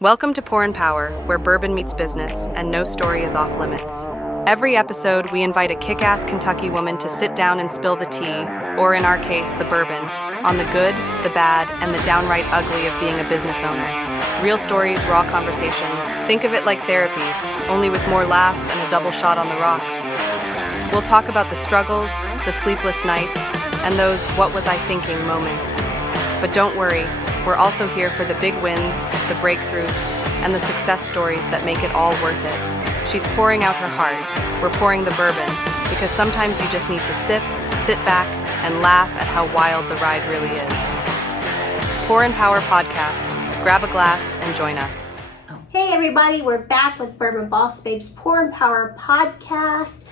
Welcome to Pour and Power, where bourbon meets business and no story is off limits. Every episode, we invite a kick-ass Kentucky woman to sit down and spill the tea, or in our case, the bourbon, on the good, the bad, and the downright ugly of being a business owner. Real stories, raw conversations. Think of it like therapy, only with more laughs and a double shot on the rocks. We'll talk about the struggles, the sleepless nights, and those what was I thinking moments. But don't worry, we're also here for the big wins, the breakthroughs, and the success stories that make it all worth it. She's pouring out her heart. We're pouring the bourbon, because sometimes you just need to sit back, and laugh at how wild the ride really is. Pour and Power Podcast. Grab a glass and join us. Hey everybody, we're back with Bourbon Boss Babes Pour and Power Podcast.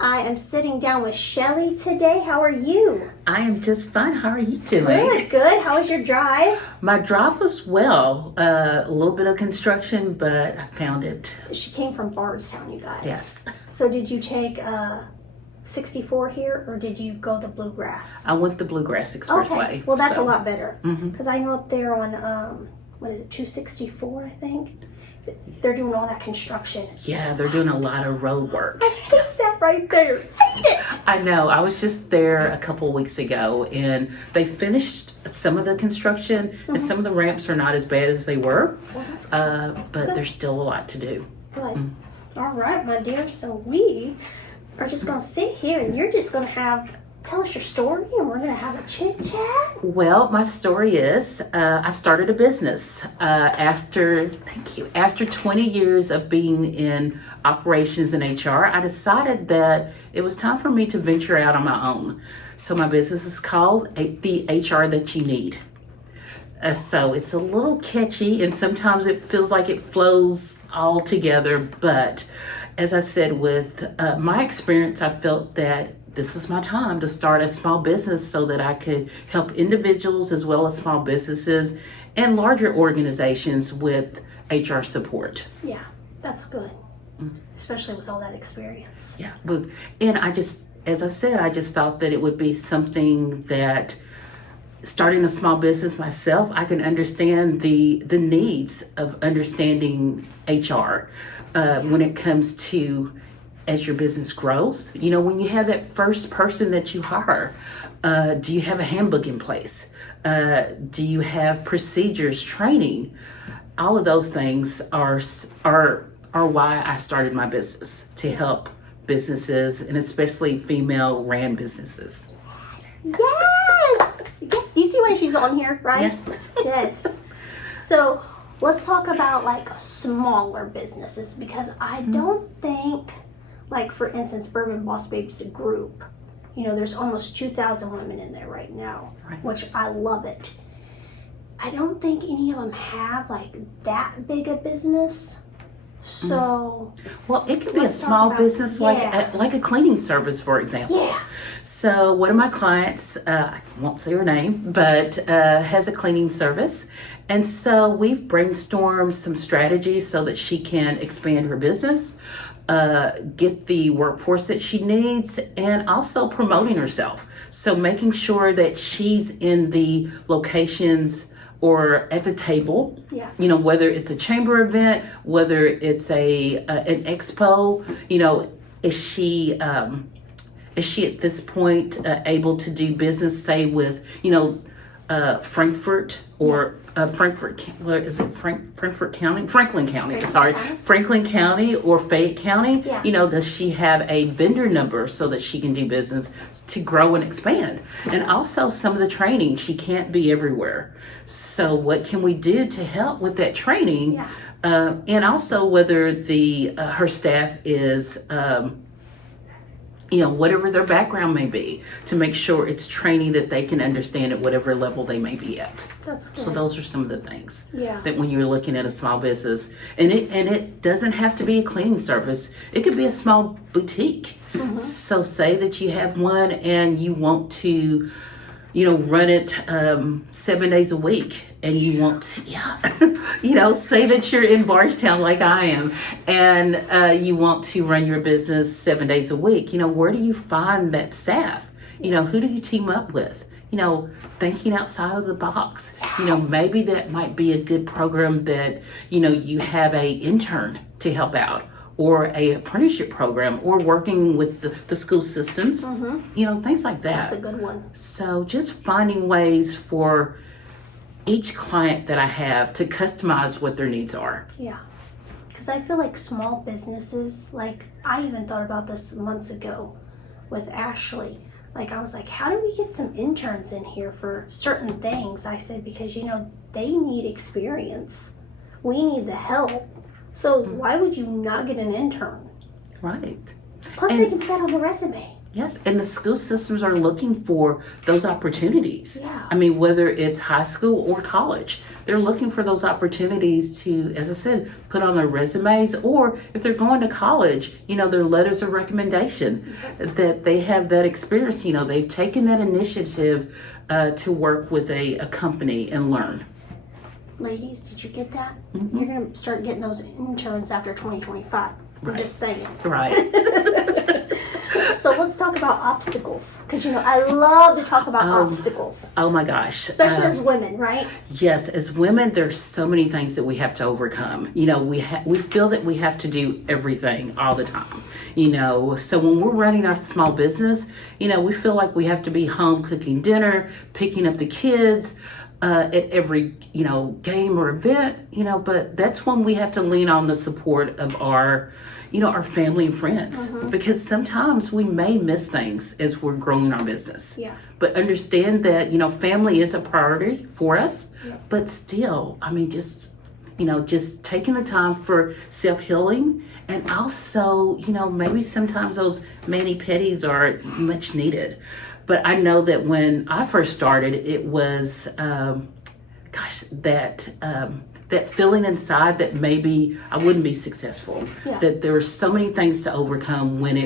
I am sitting down with Shelly today. How are you? I am just fine. How are you doing? Good. How was your drive? My drive was well. A little bit of construction, but I found it. She came from Bardstown, you guys. Yes. So did you take 64 here, or did you go the Bluegrass? I went the Bluegrass Expressway. Okay. Well, that's a lot better. Because I know up there on, 264, I think? They're doing all that construction. Yeah, they're doing a lot of road work. I hate that right there. Hate it. I know. I was just there a couple of weeks ago, and they finished some of the construction, and some of the ramps are not as bad as they were. Well, that's good. But there's still a lot to do. Good. All right, my dear. So we are just going to sit here, and you're just going to tell us your story, and we're going to have a chit chat. Well, my story is I started a business after 20 years of being in operations and HR. I decided that it was time for me to venture out on my own. So my business is called The HR That You Need. So it's a little catchy, and sometimes it feels like it flows all together. But as I said, with my experience, I felt that this was my time to start a small business so that I could help individuals as well as small businesses and larger organizations with HR support. Yeah, that's good. Especially with all that experience. Yeah, and as I said, I just thought that it would be something that starting a small business myself, I can understand the needs of understanding HR when it comes to as your business grows. You know, when you have that first person that you hire, do you have a handbook in place? Do you have procedures, training? All of those things are why I started my business, to help businesses, and especially female-ran businesses. Yes! You see when she's on here, right? Yes. Yes. So let's talk about like smaller businesses, because I don't think, like for instance, Bourbon Boss Babes, the group, there's almost 2,000 women in there right now, right, which I love it. I don't think any of them have like that big a business. So, well, it could be a small business, like a cleaning service, for example. Yeah. So one of my clients, I won't say her name, but has a cleaning service. And so we've brainstormed some strategies so that she can expand her business, get the workforce that she needs, and also promoting herself. So making sure that she's in the locations or at the table, whether it's a chamber event, whether it's an expo, is she at this point able to do business, say with, Frankfurt or Frankfurt, what is it? Frankfurt County? Franklin County, Franklin County or Fayette County. Yeah. Does she have a vendor number so that she can do business to grow and expand? And also some of the training, she can't be everywhere. So what can we do to help with that training? Yeah. And also whether her staff is, whatever their background may be, to make sure it's training that they can understand at whatever level they may be at. That's good. So those are some of the things Yeah. that when you're looking at a small business, and it doesn't have to be a cleaning service. It could be a small boutique. So say that you have one and you want to, run it 7 days a week, and you want to, say that you're in Bardstown like I am, and you want to run your business 7 days a week. Where do you find that staff? Who do you team up with? thinking outside of the box. Maybe that might be a good program that, you have a intern to help out, or a apprenticeship program, or working with the school systems, things like that. That's a good one. So just finding ways for each client that I have to customize what their needs are. Yeah. Because I feel like small businesses, like I even thought about this months ago with Ashley. Like I was like, how do we get some interns in here for certain things? I said, because they need experience. We need the help. So why would you not get an intern? Right. Plus they can put that on the resume. Yes, and the school systems are looking for those opportunities. Yeah. I mean, whether it's high school or college, they're looking for those opportunities to, as I said, put on their resumes, or if they're going to college, their letters of recommendation, that they have that experience. They've taken that initiative to work with a company and learn. Ladies, did you get that? You're going to start getting those interns after 2025. I'm just saying. Right. So let's talk about obstacles, because I love to talk about obstacles. Oh my gosh. Especially as women, right? Yes, as women, there's so many things that we have to overcome. We feel that we have to do everything all the time. So when we're running our small business, we feel like we have to be home cooking dinner, picking up the kids at every, game or event, but that's when we have to lean on the support of our family and friends, because sometimes we may miss things as we're growing our business. Yeah. But understand that, family is a priority for us, but still, I mean, just taking the time for self-healing, and also, maybe sometimes those mani-pedis are much needed. But I know that when I first started, it was, that feeling inside that maybe I wouldn't be successful. Yeah. That there are so many things to overcome when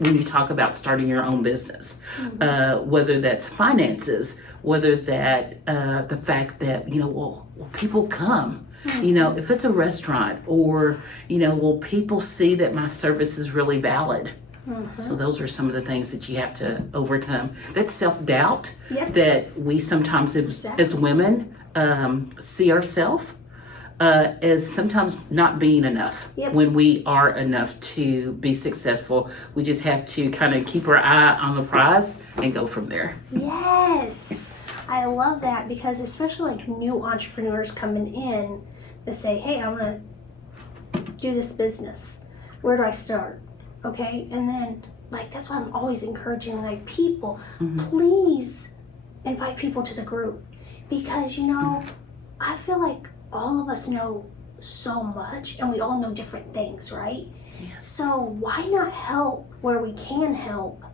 you talk about starting your own business, whether that's finances, whether that the fact that will people come, if it's a restaurant, or will people see that my service is really valid. So those are some of the things that you have to overcome. That self-doubt that we sometimes as women see ourselves as sometimes not being enough when we are enough to be successful. We just have to kind of keep our eye on the prize and go from there. Yes. I love that, because especially like new entrepreneurs coming in, they say, hey, I want to do this business. Where do I start? Okay, and then that's why I'm always encouraging people, please invite people to the group, because I feel like all of us know so much, and we all know different things, right? Yes. So why not help where we can help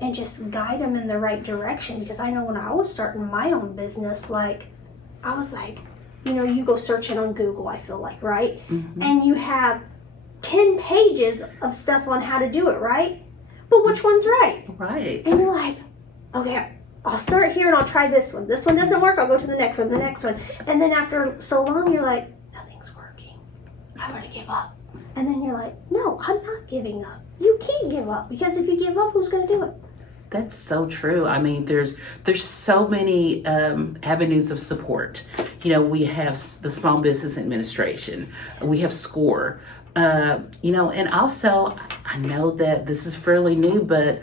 and just guide them in the right direction? Because I know when I was starting my own business, I was like, you go searching on Google, I feel like, right? And you have 10 pages of stuff on how to do it, right? But which one's right? Right. And you're like, okay, I'll start here and I'll try this one. This one doesn't work, I'll go to the next one, And then after so long, you're like, nothing's working. I'm going to give up. And then you're like, no, I'm not giving up. You can't give up, because if you give up, who's going to do it? That's so true. I mean, there's so many avenues of support. We have the Small Business Administration. We have SCORE. And also, I know that this is fairly new, but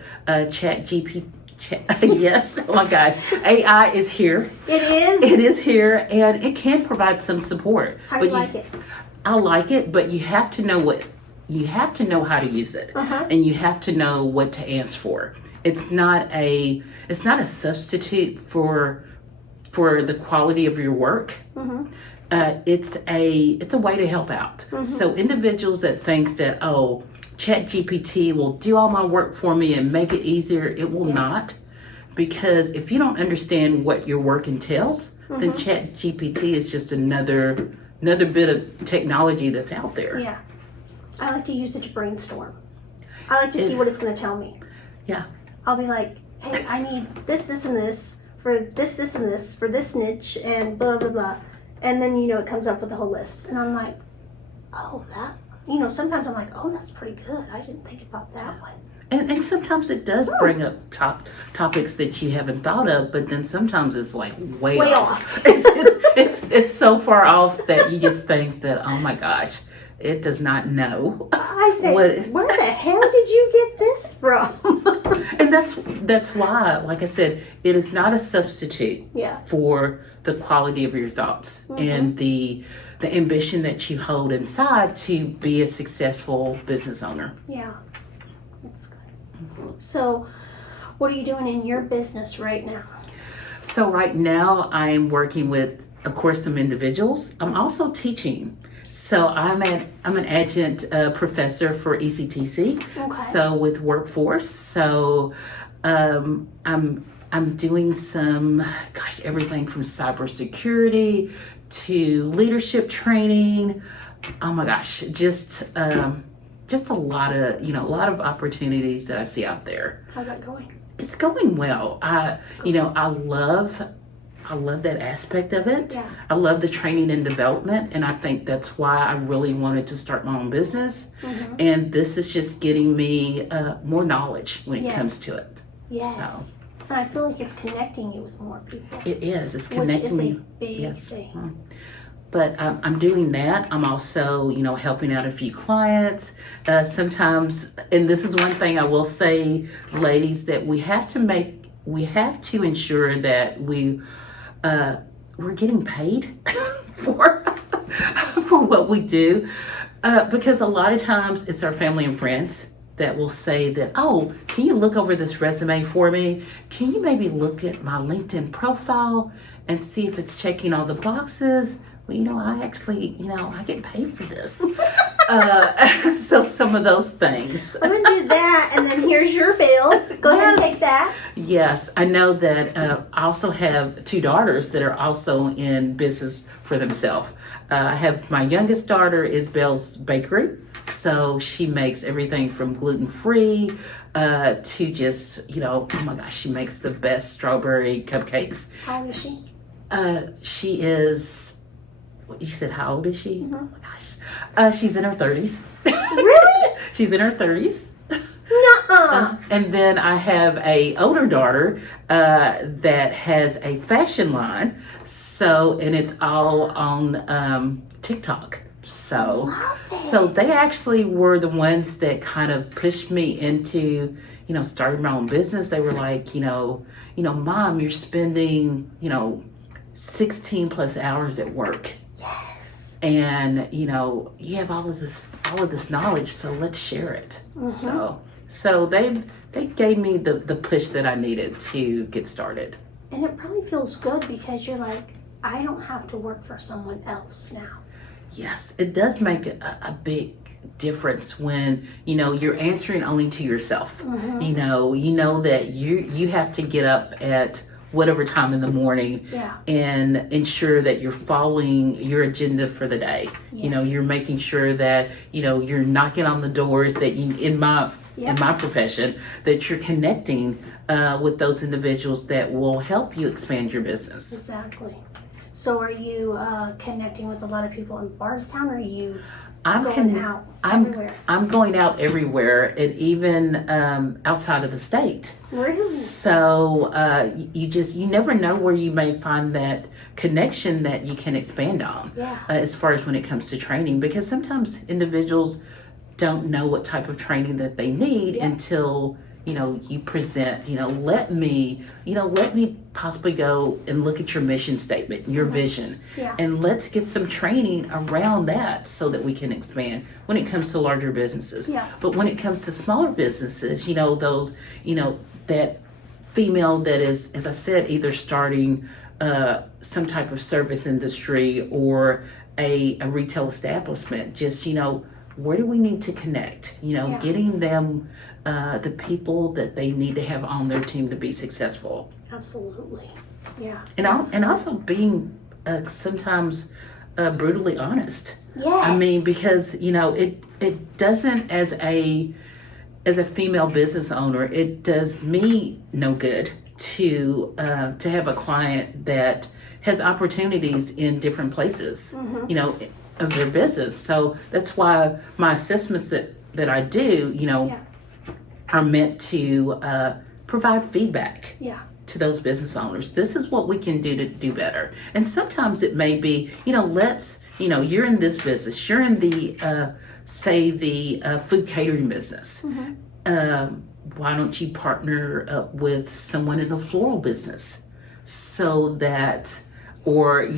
yes, oh my God, AI is here. It is? It is here, and it can provide some support. How do you like it? I like it, but you have to know how to use it, and you have to know what to ask for. It's not a substitute for the quality of your work. It's a way to help out. So individuals that think that, ChatGPT will do all my work for me and make it easier, it will not. Because if you don't understand what your work entails, then ChatGPT is just another bit of technology that's out there. Yeah. I like to use it to brainstorm. I like to see what it's going to tell me. Yeah. I'll be like, hey, I need this, and this, for this, and this, for this niche, and blah, blah, blah. And then, it comes up with a whole list. And I'm like, oh, that, sometimes I'm like, oh, that's pretty good. I didn't think about that one. And sometimes it does bring up topics that you haven't thought of, but then sometimes it's like way off. It's so far off that you just think that, oh my gosh, it does not know. I say, where the hell did you get this from? And that's why, like I said, it is not a substitute for the quality of your thoughts and the ambition that you hold inside to be a successful business owner. Yeah, that's good. So, what are you doing in your business right now? So right now I'm working with, of course, some individuals. I'm also teaching. So I'm an adjunct professor for ECTC. Okay. So with workforce. So I'm doing some, everything from cybersecurity to leadership training. Oh my gosh, just a lot of opportunities that I see out there. How's that going? It's going well. I love that aspect of it. Yeah. I love the training and development, and I think that's why I really wanted to start my own business. And this is just getting me more knowledge when it comes to it. Yes. So. And I feel like it's connecting you with more people. It is. It's connecting me. Which is a big thing. But I'm doing that. I'm also, helping out a few clients. Sometimes, and this is one thing I will say, ladies, that we have to ensure that we're getting paid for what we do. Because a lot of times it's our family and friends that will say that, oh, can you look over this resume for me? Can you maybe look at my LinkedIn profile and see if it's checking all the boxes? Well, I actually, I get paid for this. So some of those things. I'm going to do that, and then here's your bill. Go ahead and take that. Yes, I know that I also have 2 daughters that are also in business for themselves. I have my youngest daughter is Bell's Bakery. So she makes everything from gluten-free to just, oh my gosh, she makes the best strawberry cupcakes. How old is she? She is... You said how old is she? Oh my gosh. She's in her 30s. Really? She's in her 30s. Nuh-uh. And then I have a older daughter that has a fashion line. So, and it's all on TikTok. So they actually were the ones that kind of pushed me into, starting my own business. They were like, Mom, you're spending, 16 plus hours at work. Yes. And, you have all of this knowledge, so let's share it. So they gave me the push that I needed to get started. And it probably feels good because you're like, I don't have to work for someone else now. Yes, it does make a big difference when, you're answering only to yourself. You know that you have to get up at whatever time in the morning and ensure that you're following your agenda for the day. Yes. You're making sure that, you're knocking on the doors that in my profession, that you're connecting with those individuals that will help you expand your business. Exactly. So are you connecting with a lot of people in Bardstown, or are you I'm everywhere? I'm going out everywhere, and even outside of the state. Really? So you never know where you may find that connection that you can expand on. As far as when it comes to training, because sometimes individuals don't know what type of training that they need until you present, let me possibly go and look at your mission statement, your vision, and let's get some training around that so that we can expand when it comes to larger businesses. But when it comes to smaller businesses, those, that female that is, as I said, either starting some type of service industry or a retail establishment, just, where do we need to connect? Getting them the people that they need to have on their team to be successful. Absolutely. Yeah. And also being sometimes brutally honest. Yes. I mean, because it doesn't, as a female business owner, it does me no good to have a client that has opportunities in different places. Of their business. So that's why my assessments that I do, are meant to provide feedback Yeah. to those business owners. This is what we can do to do better. And sometimes it may be, you're in this business, you're in the, say, the food catering business. Why don't you partner up with someone in the floral business so that, or,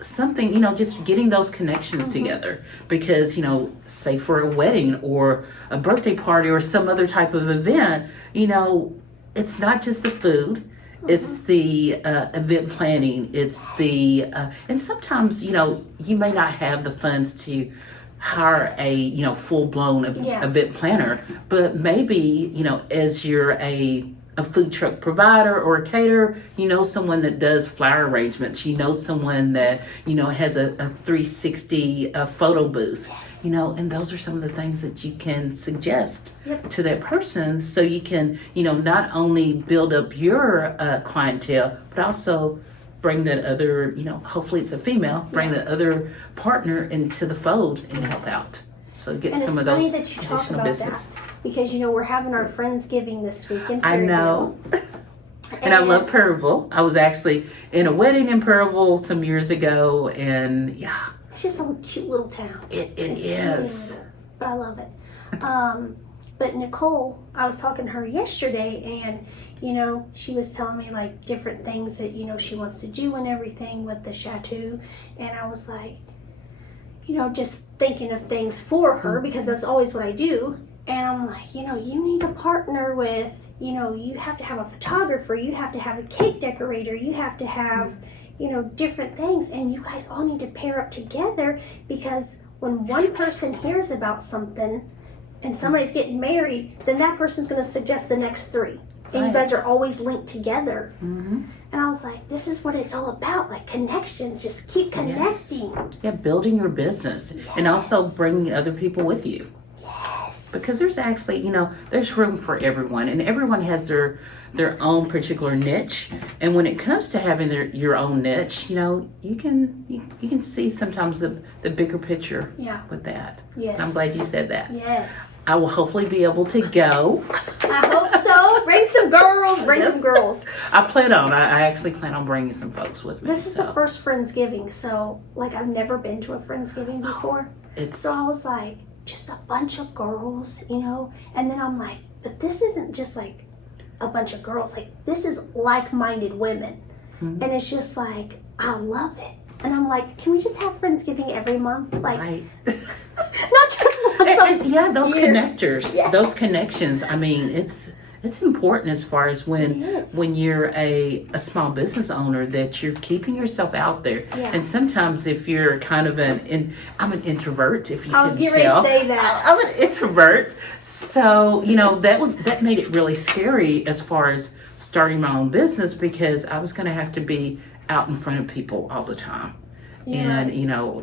something, just getting those connections together. Because, say for a wedding or a birthday party or some other type of event, it's not just the food, it's the event planning, it's the, and sometimes, you may not have the funds to hire a, full-blown event planner, but maybe, as you're a food truck provider or a caterer, someone that does flower arrangements, someone that, has a 360 photo booth. And those are some of the things that you can suggest to that person, so you can, not only build up your clientele, but also bring that other, hopefully it's a female, bring the other partner into the fold and help out. So get some of those And it's funny that you talk about business. that, because we're having our Friendsgiving this week in I know. And I love Perryville. I was actually in a wedding in Perryville some years ago, and yeah. It's just a cute little town. It's is. Really, but I love it. But Nicole, I was talking to her yesterday, and she was telling me like different things that she wants to do and everything with the chateau, and I was like, just thinking of things for her, because that's always what I do. And I'm like, you need to partner with, you have to have a photographer, you have to have a cake decorator, you have to have different things, and you guys all need to pair up together, because when one person hears about something and somebody's getting married, then that person's going to suggest the next three, and you guys are always linked together. And I was like, this is what it's all about, like connections, just keep connecting. Yeah, building your business and also bringing other people with you. Because there's actually, there's room for everyone, and everyone has their own particular niche. And when it comes to having your own niche, you can see sometimes the bigger picture with that. Yes. I'm glad you said that. Yes. I will hopefully be able to go. I hope so. Bring some girls. Bring some girls. I actually plan on bringing some folks with me. This is the first Friendsgiving, so I've never been to a Friendsgiving before. So I was like, just a bunch of girls, and then I'm like, but this isn't just like a bunch of girls, like this is like-minded women. And it's just like, I love it. And I'm like, can we just have Friendsgiving every month? Like, not just once yeah, those year. connectors, those connections. I mean, it's important as far as when you're a small business owner, that you're keeping yourself out there. And sometimes if you're kind of I'm an introvert, if you can tell. I was getting ready to say that. I'm an introvert. So, that made it really scary as far as starting my own business, because I was going to have to be out in front of people all the time. And,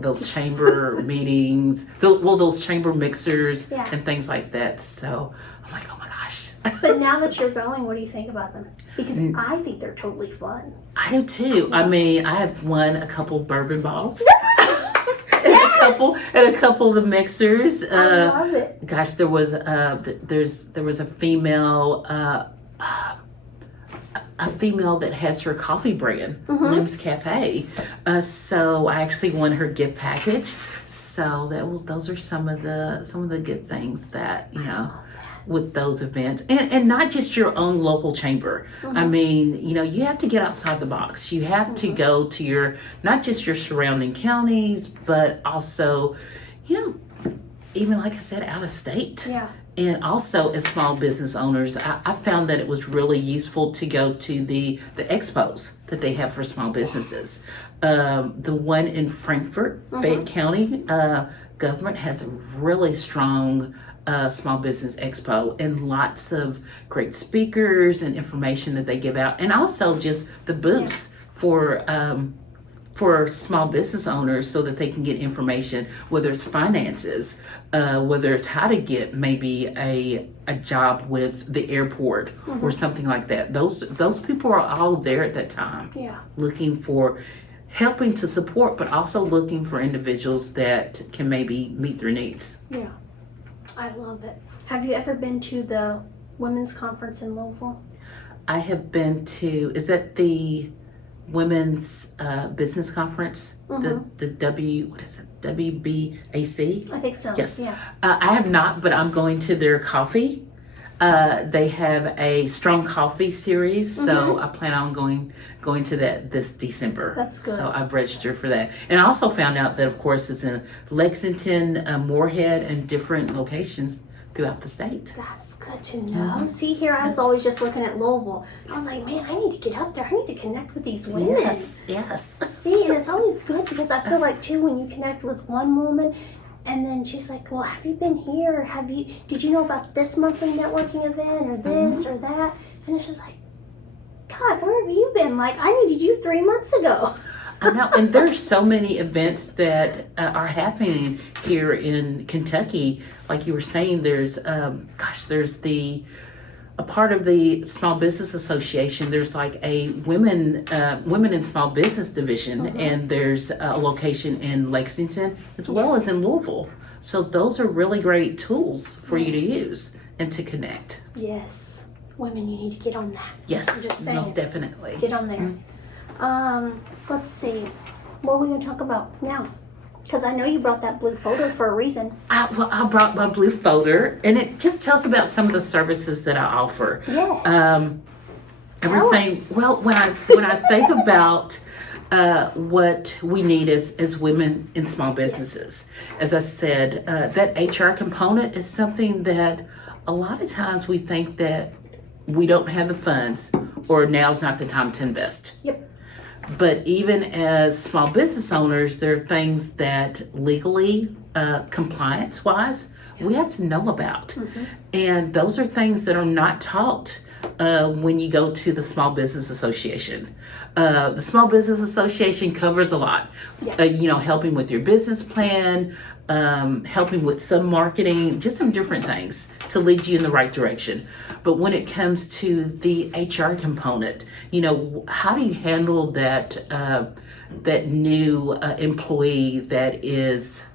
those chamber meetings, those chamber mixers and things like that. So I'm like, oh my gosh. But now that you're going, what do you think about them? Because I think they're totally fun. I do too. I mean, I have won a couple bourbon bottles. and a couple of the mixers. I love it. Gosh, there was a female that has her coffee brand, Lim's Cafe. So I actually won her gift package. So those are some of the good things that with those events, and not just your own local chamber. I mean, you have to get outside the box. You have to go to not just your surrounding counties, but also, even like I said, out of state. Yeah. And also, as small business owners, I found that it was really useful to go to the expos that they have for small businesses. The one in Frankfort, Fayette County government has a really strong small business expo, and lots of great speakers and information that they give out, and also just the booths for small business owners, so that they can get information, whether it's finances, whether it's how to get maybe a job with the airport or something like that. Those people are all there at that time, looking for helping to support, but also looking for individuals that can maybe meet their needs. Yeah, I love it. Have you ever been to the women's conference in Louisville? I have been to, is that the Women's Business Conference? The what is it, WBAC? I think so. Yes. Yeah. I have not, but I'm going to their coffee. They have a strong coffee series, so I plan on going to that this December. That's good. So I've registered for that. And I also found out that, of course, it's in Lexington, Moorhead, and different locations throughout the state. That's good to know. See, here I was always just looking at Louisville. I was like, man, I need to get up there. I need to connect with these women. Yes. See, and it's always good because I feel like, too, when you connect with one woman, and then she's like, well, have you been here? Or did you know about this monthly networking event or this or that? And it's just like, God, where have you been? Like, I needed you 3 months ago. I know, and there's so many events that are happening here in Kentucky. Like you were saying, there's a part of the Small Business Association. There's like a women in small business division, and there's a location in Lexington as well as in Louisville. So those are really great tools for you to use and to connect. Yes. Women, you need to get on that. I'm Yes, just saying. most definitely. Get on there. Let's see. What are we going to talk about now? Because I know you brought that blue folder for a reason. I brought my blue folder, and it just tells about some of the services that I offer. Yes. Everything. Well, when I think about what we need as women in small businesses, as I said, that HR component is something that a lot of times we think that we don't have the funds, or now's not the time to invest. Yep. But even as small business owners, there are things that legally, compliance-wise, we have to know about. And those are things that are not taught when you go to the Small Business Association. The Small Business Association covers a lot. Helping with your business plan, helping with some marketing, just some different things to lead you in the right direction. But when it comes to the HR component, how do you handle that new employee that is,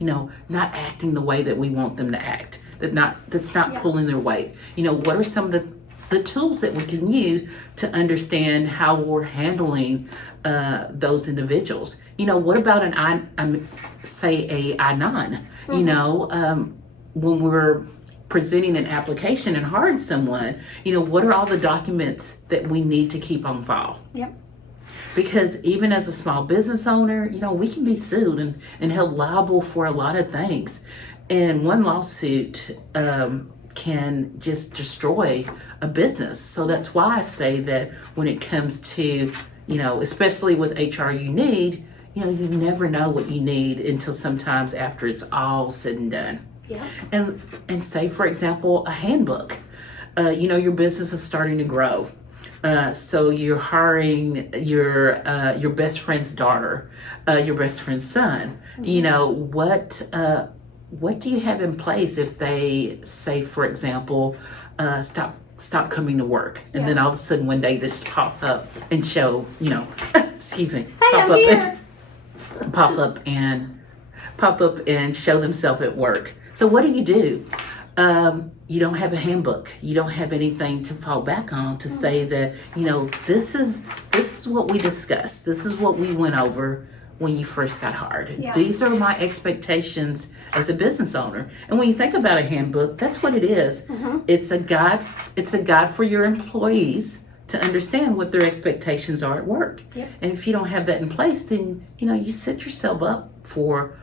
not acting the way that we want them to act, that's not pulling their weight? What are some of the tools that we can use to understand how we're handling those individuals? What about an I-9? When we're presenting an application and hiring someone, what are all the documents that we need to keep on file? Yep. Because even as a small business owner, we can be sued and held liable for a lot of things. And one lawsuit can just destroy a business. So that's why I say that when it comes to, especially with HR, you never know what you need until sometimes after it's all said and done. Yeah. And say, for example, a handbook. Your business is starting to grow. So you're hiring your best friend's daughter, your best friend's son. What do you have in place if they say, for example, stop coming to work, and then all of a sudden one day this pop up and show, excuse me, pop up and show themselves at work. So what do? You don't have a handbook. You don't have anything to fall back on to say that, this is what we discussed. This is what we went over when you first got hired. Yeah. These are my expectations as a business owner. And when you think about a handbook, that's what it is. It's a guide for your employees to understand what their expectations are at work. Yep. And if you don't have that in place, then you set yourself up for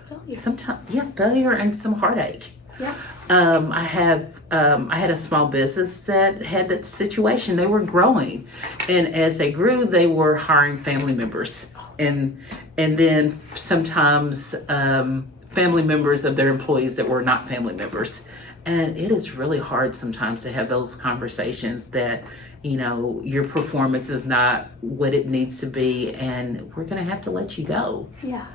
failure and some heartache. Yeah. I had a small business that had that situation. They were growing, and as they grew, they were hiring family members, and then sometimes family members of their employees that were not family members. And it is really hard sometimes to have those conversations that your performance is not what it needs to be, and we're going to have to let you go. Yeah.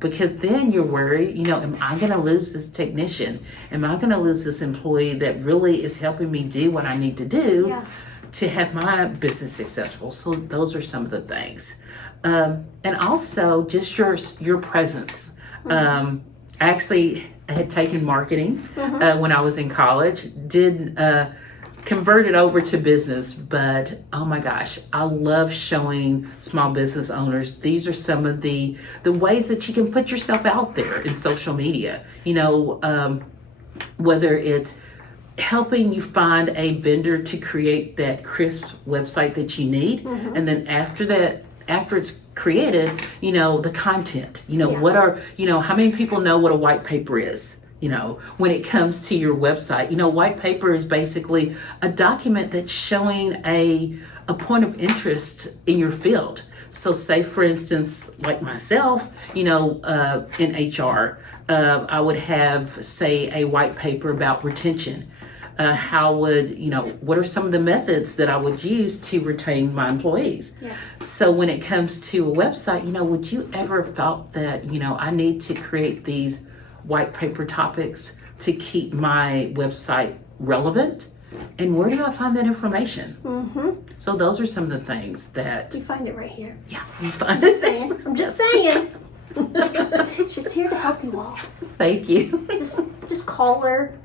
Because then you're worried, am I going to lose this technician? Am I going to lose this employee that really is helping me do what I need to do to have my business successful? So those are some of the things. And also just your presence. I actually had taken marketing when I was in college, did converted over to business, but oh my gosh, I love showing small business owners. These are some of the ways that you can put yourself out there in social media. Whether it's helping you find a vendor to create that crisp website that you need, and then after it's created, the content. What are how many people know what a white paper is? When it comes to your website, white paper is basically a document that's showing a point of interest in your field. So say, for instance, like myself, in HR, I would have, say, a white paper about retention. What are some of the methods that I would use to retain my employees? Yeah. So when it comes to a website, would you ever have thought that, I need to create these white paper topics to keep my website relevant? And where do I find that information? So those are some of the things that... You find it right here. Yeah, you find Just it. saying. I'm just saying. She's here to help you all. Thank you. Just call her.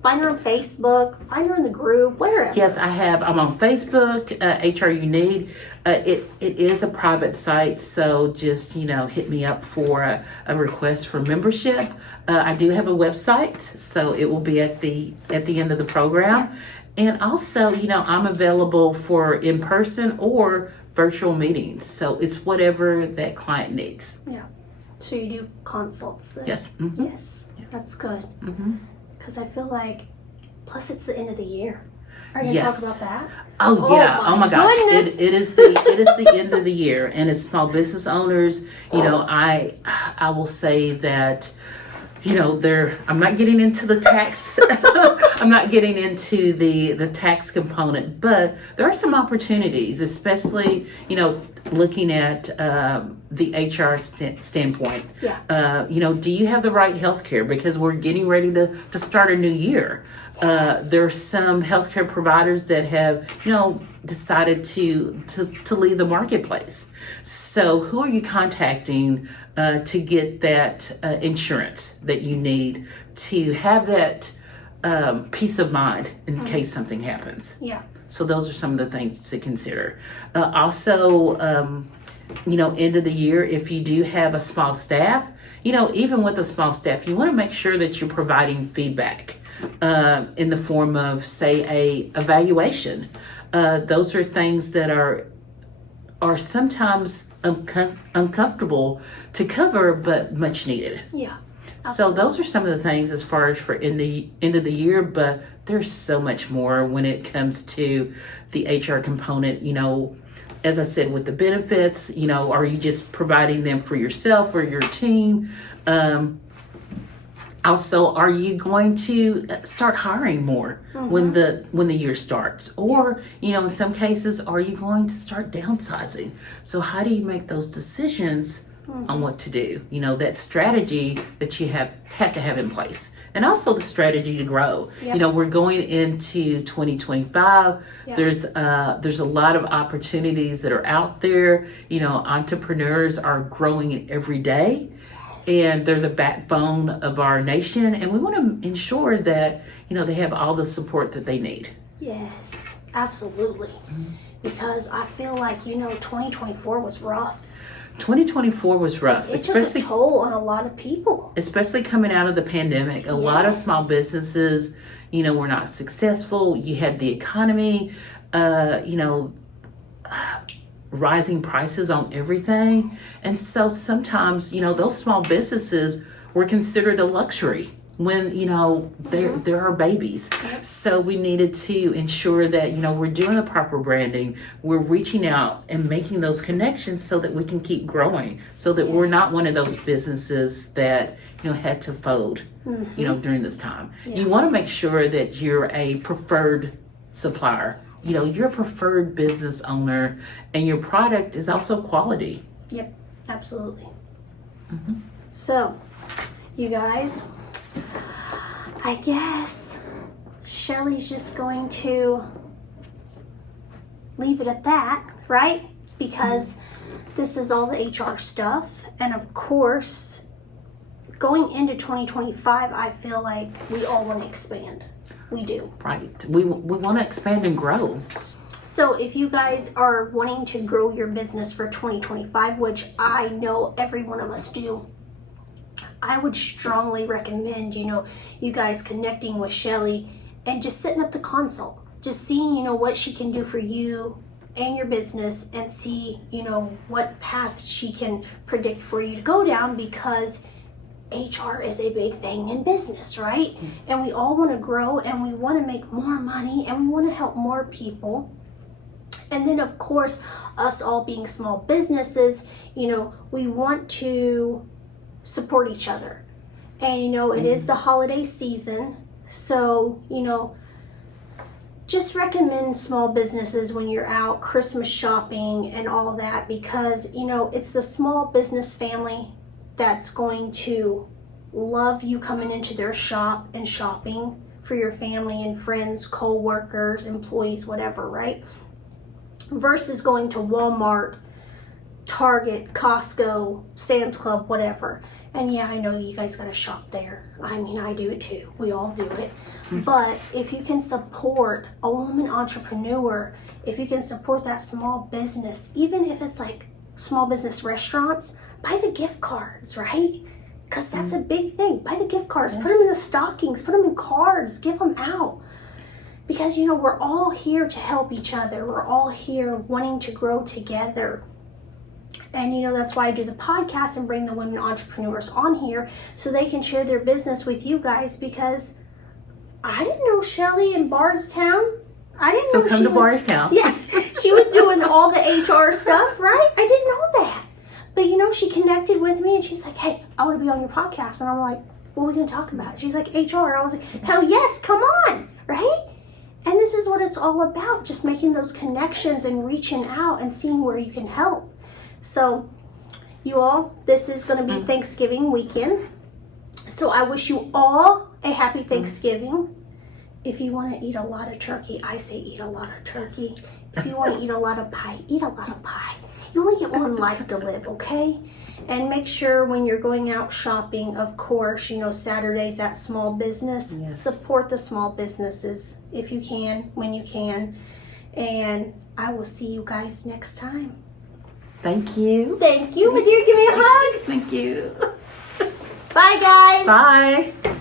Find her on Facebook. Find her in the group. Wherever. Yes, I'm on Facebook, HR You Need. It is a private site, so just, hit me up for a request for membership. I do have a website, so it will be at the end of the program. Yeah. And also, I'm available for in-person or virtual meetings. So it's whatever that client needs. Yeah. So you do consults then? Yes. Yes. That's good. Because I feel like, plus it's the end of the year. Are you going to talk about that? Oh yeah! Oh my gosh! It is the end of the year, and as small business owners, I will say that, I'm not getting into the tax. I'm not getting into the tax component, but there are some opportunities, especially looking at the HR standpoint. Yeah. Do you have the right health care? Because we're getting ready to start a new year. There are some healthcare providers that have, decided to leave the marketplace. So who are you contacting to get that insurance that you need to have that peace of mind in case something happens? Yeah. So those are some of the things to consider. Also, end of the year, if you do have a small staff, even with a small staff, you want to make sure that you're providing feedback in the form of, say, a evaluation. Those are things that are sometimes uncomfortable to cover, but much needed. Yeah. So those are some of the things as far as for end of the year, but there's so much more when it comes to the HR component. As I said, with the benefits, are you just providing them for yourself or your team? Also, are you going to start hiring more when the year starts? Or, in some cases, are you going to start downsizing? So how do you make those decisions on what to do? That strategy that you have to have in place. And also the strategy to grow. Yep. We're going into 2025. Yep. There's a lot of opportunities that are out there. Entrepreneurs are growing every day. And they're the backbone of our nation, and we want to ensure that they have all the support that they need. Yes, absolutely. Because I feel like 2024 was rough. 2024 was rough, it especially took a toll on a lot of people. Especially coming out of the pandemic, a lot of small businesses, were not successful. You had the economy, rising prices on everything. And so sometimes, those small businesses were considered a luxury when, there are babies. So we needed to ensure that, we're doing the proper branding, we're reaching out and making those connections so that we can keep growing, so that we're not one of those businesses that, had to fold, during this time. You want to make sure that you're a preferred supplier. You're a preferred business owner, and your product is also quality. Yep, absolutely. So, you guys, I guess Shelly's just going to leave it at that, right? Because this is all the HR stuff, and of course, going into 2025, I feel like we all want to expand. We do. Right. We want to expand and grow. So if you guys are wanting to grow your business for 2025, which I know every one of us do, I would strongly recommend, you guys connecting with Shelly and just setting up the consult. Just seeing, what she can do for you and your business, and see, what path she can predict for you to go down, because HR is a big thing in business, right? And we all want to grow, and we want to make more money, and we want to help more people. And then, of course, us all being small businesses, we want to support each other. And, it is the holiday season. So, just recommend small businesses when you're out Christmas shopping and all that, because, it's the small business family that's going to love you coming into their shop and shopping for your family and friends, co-workers, employees, whatever, right? Versus going to Walmart, Target, Costco, Sam's Club, whatever. And yeah, I know you guys gotta shop there. I mean, I do it too. We all do it. But if you can support a woman entrepreneur, if you can support that small business, even if it's like small business restaurants, buy the gift cards, right? Because that's a big thing. Buy the gift cards, put them in the stockings, put them in cards, give them out. Because, we're all here to help each other. We're all here wanting to grow together. And, that's why I do the podcast and bring the women entrepreneurs on here, so they can share their business with you guys, because I didn't know Shelly in Bardstown. I didn't know So come to Bardstown. Yeah, she was doing all the HR stuff, right? I didn't know that. But, she connected with me, and she's like, hey, I want to be on your podcast. And I'm like, what are we going to talk about? She's like, HR. And I was like, hell yes, come on, right? And this is what it's all about, just making those connections and reaching out and seeing where you can help. So, you all, this is going to be Thanksgiving weekend. So I wish you all a happy Thanksgiving. If you want to eat a lot of turkey, I say eat a lot of turkey. If you want to eat a lot of pie, eat a lot of pie. You only get one life to live, okay? And make sure when you're going out shopping, of course, Saturday's that small business. Yes. Support the small businesses if you can, when you can. And I will see you guys next time. Thank you. Thank you, my dear. Give me a hug. Thank you. Bye, guys. Bye.